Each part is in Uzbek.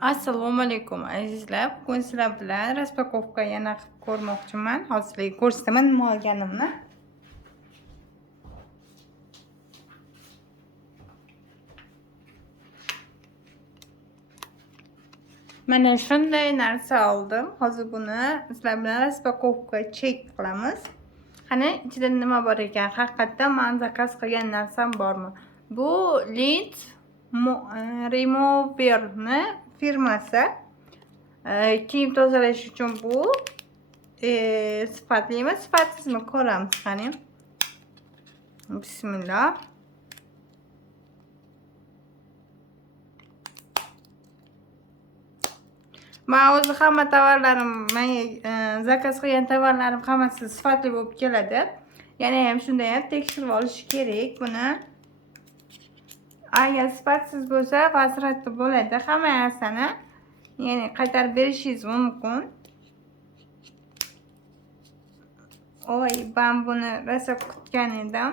Assalomu alaykum azizlar. Bugun sizlar bilan raspakovka yana qilib ko'rmoqchiman. Hozirlik ko'rsataman nima olganimni. Mana shunday narsa oldim. Hozir buni sizlar bilan raspakovka chek qilamiz. Qani ichida nima bor ekan? Haqiqatdan men zakaz qilgan narsam bormi? Bu Lint Remover'ni firmasi. Kiyim tozalash uchun bu sifatlimi, sifatsizmi ko'ramiz qani. Bismillah. Men o'zi hamma tovarlarim, men zakaz qilgan tovarlarim hammasi sifatli bo'lib keladi. Yana ham shunday ham tekshirib olish kerak buni. Agar sifatsiz bo'lsa, vazratli bo'ladi. Hamma narsani ya'ni qaytarib berishingiz mumkin. Oy, ben buni rosa kutgan edim.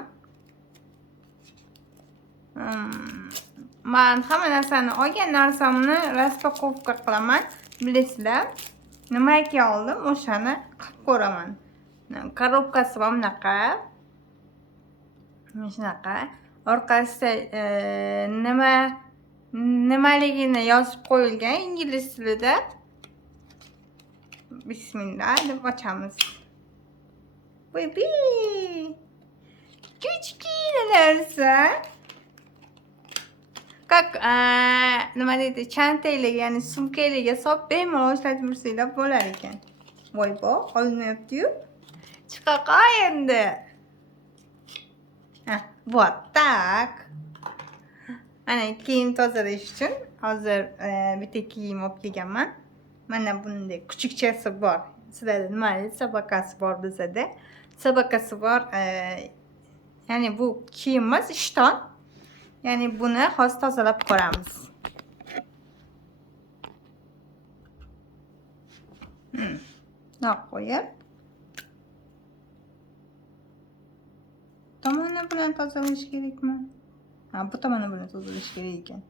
Men hamma narsani olgan narsamni raspakovka qilaman. Bilasizlar, nimaga oldim, o'shani qilib ko'raman. Korobkasi ham bunaqa. Shunaqa. Orqasida nimaligini yozib qo'yilgan ingliz tilida. Bismillah deb ochamiz. Baby. Kichkina narsa. Как nima deydi, chantalarga, ya'ni sumkalarga solib bemalol ishlatib yursanglar bo'lar ekan. Voy bo, olinmayapti-yu. Chiqa qo'y endi. Вот так. Ana kiyim tozalash uchun hozir bitta kiyim olib kelganman. Mana bunday kuchukchasi bor. Sizlarda nima deydi? Sabakasi bor bizda. Sabakasi bor. Ya'ni bu kiyim emas, ishton. Ya'ni buni hozir tozalab ko'ramiz. Naq qo'yib. Tomoni bilan tozalash kerakmi? Ha, bu tomoni bilan tozalash kerak ekan.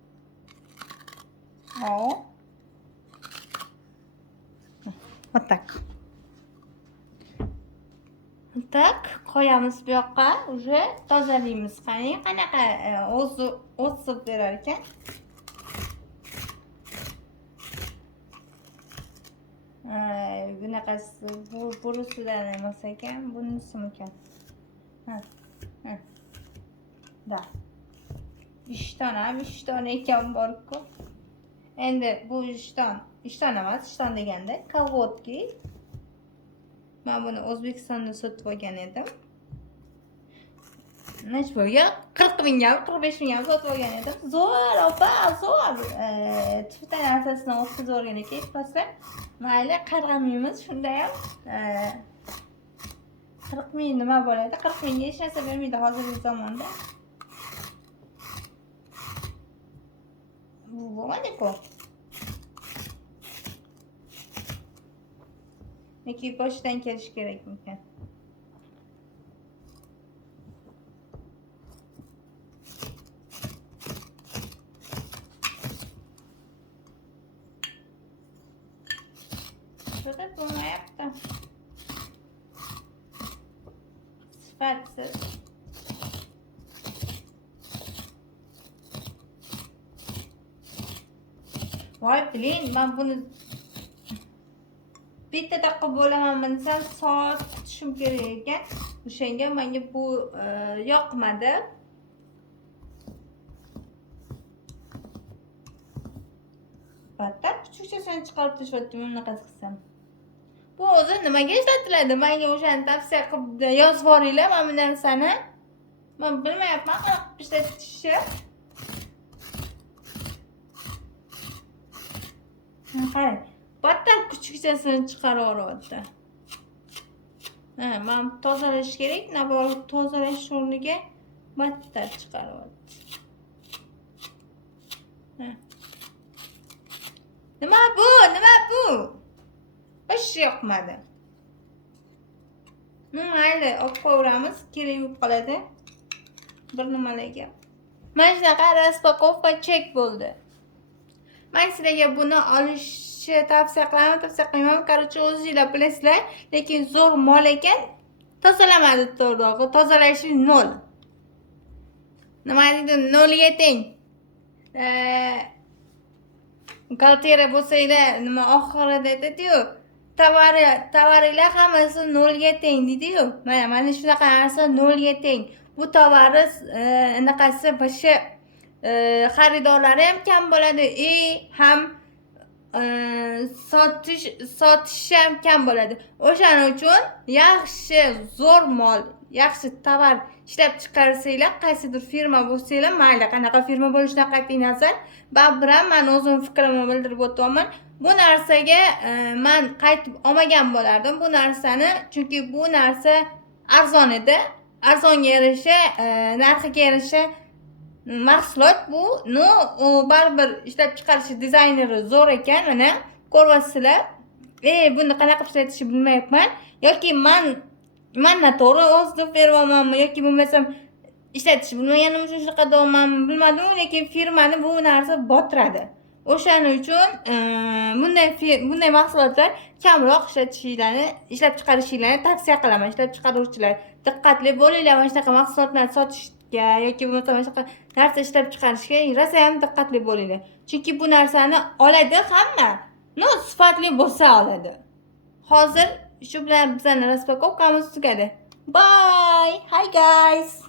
Вот так. Tak qo'yamiz bu yoqqa, уже tozalaymiz. Qarang, qanaqa o'sib berar ekan. Bunaqasi burisidan emas ekan, bunisimi ekan? Da. ishton ekan bor-ku. Endi bu ishton emas, ishton deganda kolgotki. Men buni O'zbekistonda sotib olgan edim. Majburga 40 mingga, 45 mingga sotib olgan edim. Zo'r, opa, zo'r. Chipta narsasini o'tkazib olgan ekan. Pastda mayli qarg'amaymiz, shunda ham 40 ming nima bo'ladi? 40 mingga hech narsa bermaydi hozirgi zamonda. Bu bo'lmadi-ku. Neki boshdan kelish kerak ekan. Şurada bo'lmayapti. Sifatsiz. Voy, bilin, men buni bitta daqiqa bo'laman desam, soat kutishim kerak ekan. O'shanga menga bu yoqmadi. Battar kuchukchasini chiqarib tashlabdim, bunaqa qilsam. Bu o'zi nimaga ishlatiladi? Menga o'shani tavsiya qilib yozib boringlar, men bu narsani. Men bilmayapman qanaqa ishlatishni. Qarang. Battar kuchukchasini chiqarib yuryapti. Men tozalash kerak, nabor tozalash o'rniga battar chiqaryapti. Nima bu? Hech yoqmadi. Mayli, olib qo'yamiz, kerak bo'lib qoladi. Bir nimalarga. Mana shunaqa raspakovka chek bo'ldi. Men sizlarga buni olishni tavsiya qilaman, tavsiya qilmayman. Короче, o'zingizlar bilasizlar, lekin zo'r mol ekan. Tozalamadi to'g'rirog'i, tozalashi 0. Nima deydi? 0 ga teng. Galteriya bo'lsanglar, nima oxirida aytadi-yu, tovaringlar hammasi 0 ga teng deydi-yu. Mana shunaqa narsa 0 ga teng. Bu tovarni anaqasi o'sha xaridorlari ham kam bo'ladi, ham sotish ham kam bo'ladi. O'shaning uchun yaxshi zo'r mol, yaxshi tovar ishlab chiqarsanglar, qaysidir firma bo'lsanglar, mayli qanaqa firma bo'lishidan qat'iy nazar, baribir ham men o'zim fikrimni bildirib o'taman. Bu narsaga men qaytib olmagan bo'lardim bu narsani, chunki bu narsa arzon edi. Arzonga yarasha, narxiga yarasha mahsulot bu. Baribir ishlab chiqarish dizayneri zo'r ekan, mana ko'ryapsizlar. Buni qanaqa ishlatishni bilmayapman. Yoki men noto'g'ri o'zim firmamanmi yoki bo'lmasam ishlatishni bilmaganim uchun shunaqa deyapmanmi, bilmadim, lekin firmani bu narsa botiradi. O'shaning uchun bunday mahsulotlar kamroq ishlab chiqarishinglarni tavsiya qilaman. Ishlab chiqaruvchilar, diqqatli bo'linglar mana shunaqa mahsulotlarni sotishga yoki bo'lmasa mana shunaqa narsa ishlab chiqarishga rosa ham diqqatli bo'linglar. Chunki bu narsani oladi hamma. Sifatli bo'lsa oladi. Hozir shu bilan bizning raspakovkamiz tugadi. Bye. Hi guys.